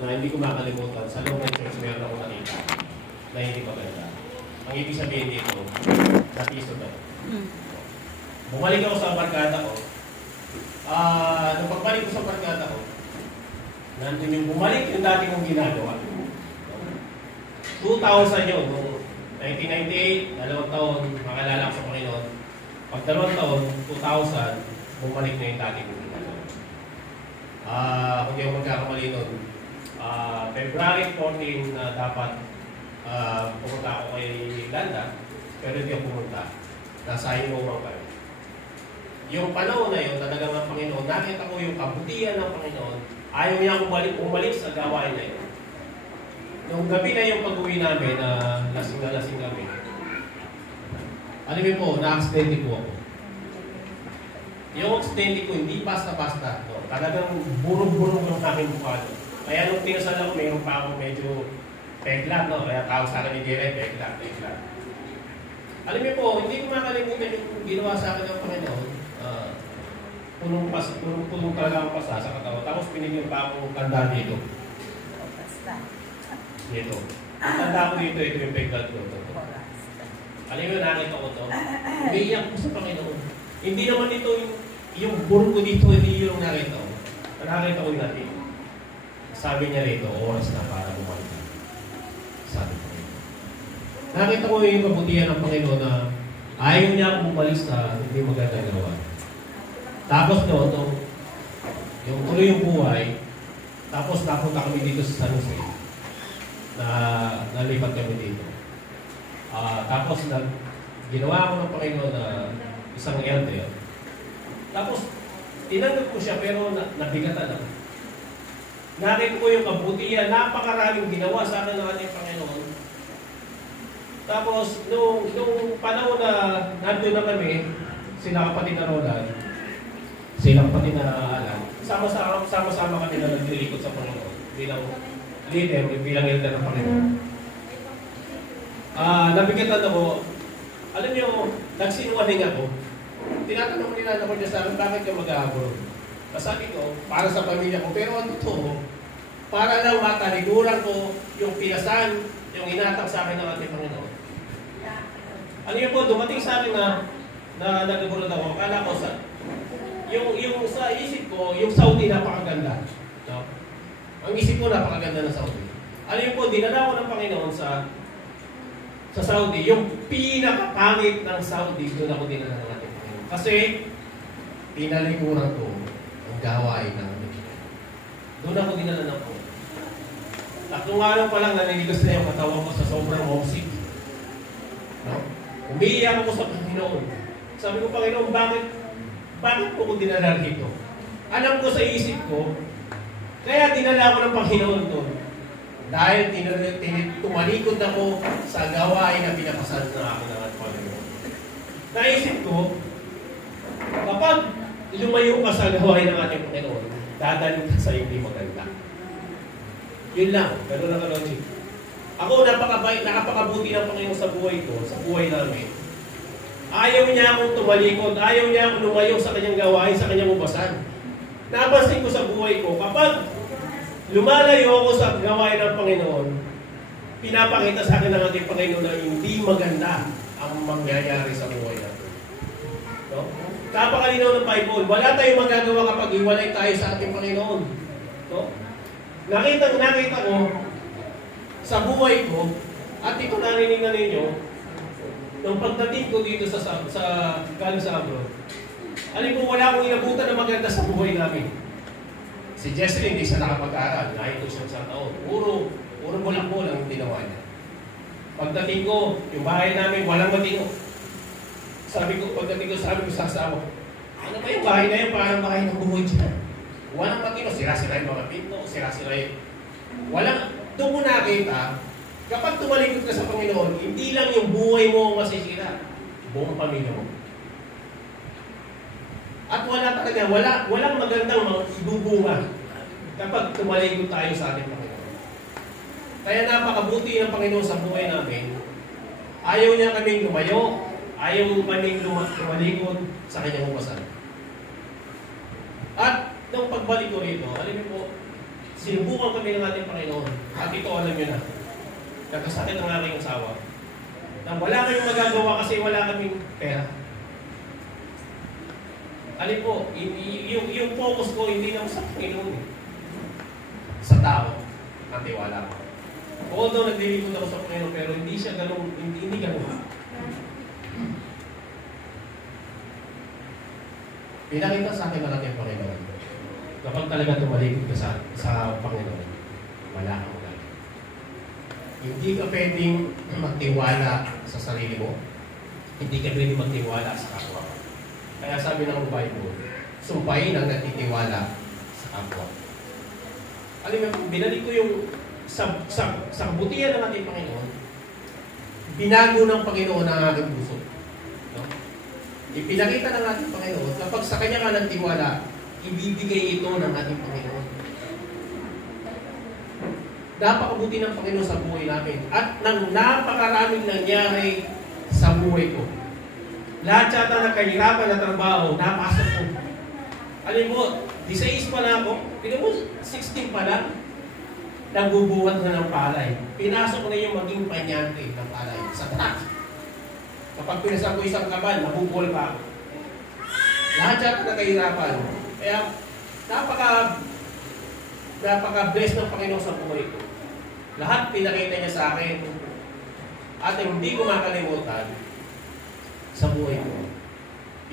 na hindi ko makalimutan. Sa loob ng church, meron ako nakita na hindi maganda. Ang ibig sabihin dito, natiso ba? Bumalik ako sa barkada ko. Nung pagbalik ko sa barkada ko, nandun yung bumalik yung dati kong ginagawa. 2000 yun, noong 1998, 2 taon, makalala ko sa Panginoon. Pag 2 taon, 2000, bumalik na yung dati kong ginagawa. Kung di ako magkakamali nun, February 14 na dapat pumunta ako kay Landa, pero hindi ako pumunta. Nasa Inuman kayo. Yung panahon na yun, talagang ang Panginoon, nakita ko yung kabutihan ng Panginoon, ayaw niya akong umalik sa gawain na yun. Nung gabi na yung pag-uwi namin, lasing na lasing kami. Alam mo po, na-accidente po ako. Yung accidente ko, hindi basta-basta. No? Talagang burong-burong ng aking mukha. No? Kaya nung tinasal ako, mayroon pa ako medyo peglat. No? Kaya tawag sa akin ni Dire, peglat. Alam mo po, hindi ko makalimutan yung ginawa sa akin ng Panginoon. Punong talaga ang pasa sa katawan. Tapos pinigyan pa ako tanda dito. Dito. Ang tanda ko dito, ito yung peglat ko. Alam mo, nakita ko ito. Umiiyak ko sa Panginoon. Hindi naman ito yung burong ko dito, hindi yung nakita ko. Nakita ko yung natin. Sabi niya rito, oras na para bumalik. Sabi ko rito. Nakita ko yung kabutihan ng Panginoon na ayaw niya akong bumalik sa hindi magandang gawa. Tapos yung tuloy yung buhay, tapos napunta kami dito sa San Jose. Nalipat kami dito. Tapos ginawa ko ng Panginoon na isang elder. Tapos tinanggap ko siya pero nabigatan ako. Nakita ko yung kabutihan, napakaraming ginawa sa akin ng ating Panginoon. Tapos nung panahon na nandun na kami, sila kapatid na Roland, sila kapatid na Alan, sama-sama kami na naglilikod sa Panginoon bilang leader, bilang elder ng Panginoon. Nabigatan ako. Alam niyo, nagsinungaling ako. Tinatanong nila ako niya sa akin, bakit ka mag-aabro? Sabi ko, para sa pamilya ko. Pero ang totoo, para lang mataliguran ko yung pinasan, yung inatang sa akin ng ating Panginoon. Alam niyo po, dumating sa akin na nagugulot ako. Akala ko yung sa isip ko, yung Saudi napakaganda. No? Ang isip ko napakaganda ng Saudi. Alam niyo po, dinala ko ng Panginoon sa Saudi, yung pinakapangit ng Saudi, doon ako dinala ng ating Panginoon. Kasi, pinalikuran ko ang gawain ng Panginoon. Doon ako dinala ng Panginoon. 3 araw pa lang, naninigas na yung katawan ko sa sobrang homesick. No? Umiiyak ako sa Panginoon. Sabi ko, Panginoon, bakit po ko dinala dito? Alam ko sa isip ko, kaya dinala ako ng Panginoon doon. Dahil tumalikod ako sa gawain na pinakasan na ako ng ating Panginoon. Naisip ko, kapag lumayo ka sa gawain ng ating Panginoon, dadaling ka sa hindi maganda. Yun lang, pero naka-logic. Ako, nakapakabuti ng Panginoon sa buhay ko, sa buhay namin. Ayaw niya akong tumalikod, ayaw niya akong lumayo sa kanyang gawain, sa kanyang ubasan. Napansin ko sa buhay ko, kapag lumalayo ako sa gawain ng Panginoon, pinapakita sa akin ng ating Panginoon na hindi maganda ang mangyayari sa buhay natin. No? Kapakalinaw ng Bible, wala tayong magagawa kapag iwalay tayo sa ating Panginoon. No? Nakita ko sa buhay ko, at ito narinig na ninyo, nung pagdating ko dito sa galing sa abroad, alam ko wala akong inabutan na maganda sa buhay namin. Si Jesseline, hindi siya nakapag-aaral. Nahito siya sa taon. Puro bulang-bulang yung ginawa niya. Pagdating ko, yung bahay namin, walang matino. Pagdating ko sa asawa ko, ano ba yung bahay na yun? Parang bahay ng buhay dyan. Walang matino. Sira-sira yung mga pinto. Sira-sira yung... Doon mo nakita, kapag tumalikod ka sa Panginoon, hindi lang yung buhay mo ang masisira. Buong pamilya mo. At walang magandang mga ibubunga kapag tumalikod tayo sa ating Panginoon. Kaya napakabuti ng Panginoon sa buhay namin. Ayaw niya kaming lumayo, ayaw kaming tumalikod sa kanyang upasan. At nung pagbalik ko rito, alam niyo po, sinubukan kami ng ating Panginoon. At ito, alam nyo na, nagkasakit ang aking asawa. Na wala kayong magagawa kasi wala kaming pera. Alin po, yung focus ko hindi lang sa Panginoon eh. Sa tao, ang tiwala ko. Although naglilingkod ako sa Panginoon, pero hindi siya ganun, hindi ganun. Pinakita sa akin ng ating Panginoon. Kapag talaga tumalikod ka sa Panginoon, wala kang magagawa. Hindi ka pwedeng magtiwala sa sarili mo. Hindi ka pwedeng magtiwala sa kapwa. Kaya sabi ng Bible, sumpain ang nagtitiwala sa kapwa. Alam mo, binalik ko yung sa kabutihan ng ating Panginoon, binago ng Panginoon ang ating puso. No? Ipinakita ng ating Panginoon, kapag sa Kanya ka ng tiwala, ibibigay ito ng ating Panginoon. Napakabuti ng Panginoon sa buhay namin. At nang napakaraming nangyari sa buhay ko. Lahat yata na kahirapan na trabaho, napasok ko. Alam mo, 16 pa na ako, pinuha mo, 16 pa lang, nagbubuhat na ng palay. Pinasok ko na yung maging panyante ng palay sa taas. Kapag pinasak ko isang kaban, nabubol pa ako. Lahat yata na kahirapan. Kaya, napaka-bless ng Panginoon sa buhay ko. Lahat pinakita niya sa akin. At hindi ko makalimutan sa buhay ko,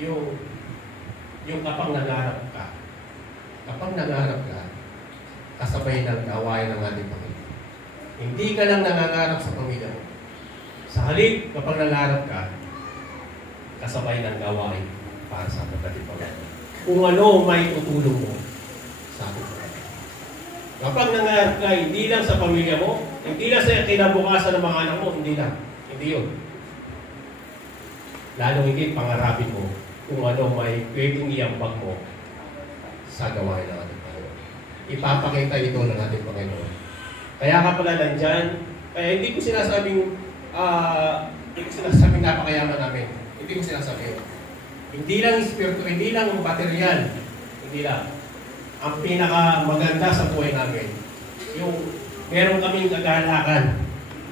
yung kapag nangarap ka, kasabay ng gawain ng ating Panginoon. Hindi ka lang nangangarap sa pamilya mo. Sa halip, kapag nangarap ka, kasabay ng gawain para sa ating Panginoon. Kung ano may tutulong mo sa ating Panginoon. Kapag nangarap ka, hindi lang sa pamilya mo, hindi lang sa kinabukasan ng mga anak mo, hindi lang. Hindi yun. Lalo higit pangarapin mo kung ano may pwedeng iambag mo sa gawain ng ating Panginoon. Ipapakita ito ng ating Panginoon. Kaya ka pala nandyan, kaya hindi ko sinasabing napakayaman namin. Hindi ko sinasabing. Hindi lang espiritu, hindi lang material. Hindi lang. Ang pinaka maganda sa buhay namin, yung meron kaming kagalakan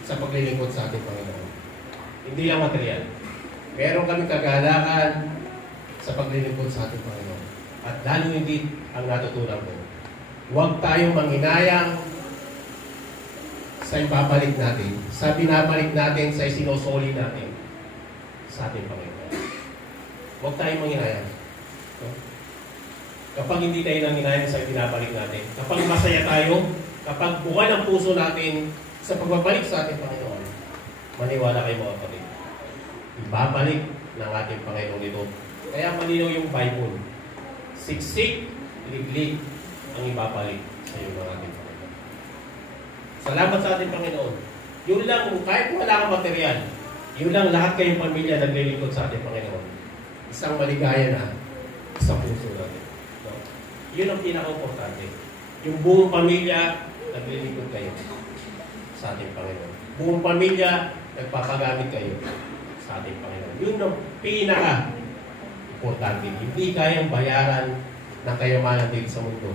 sa paglilingkod sa ating Panginoon. Hindi lang material. Meron kami kagalakan sa paglilingkod sa ating Panginoon. At lalo hindi ang natutunan ko. Huwag tayong manginayang sa ibabalik natin, sa binabalik natin, sa isinusoli natin sa ating Panginoon. Huwag tayong manginayang. No? Kapag hindi tayo nanginayang sa binabalik natin, kapag masaya tayo, kapag buwan ang puso natin sa pagbabalik sa ating Panginoon, maniwala kayo mga kapatid. Ibabalik ng ating Panginoon ito. Kaya malinaw yung Bible. Siksik, liglig ang ibabalik sa iyo ng ating Panginoon. Salamat sa ating Panginoon. Yun lang, kahit wala kang material, yun lang lahat kayong pamilya naglilingkod sa ating Panginoon. Isang maligaya na sa puso natin. No? Yun ang pinaka-importante. Yung buong pamilya, naglilingkod kayo sa ating Panginoon. Buong pamilya, nagpapagamit kayo sa ating Panginoon. Yun ang pinaka-importante. Hindi kayang bayaran ng kayamanan dito sa mundo.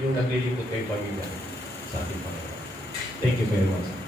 Yung naglilingkod kayo pamilya sa ating Panginoon. Thank you very much.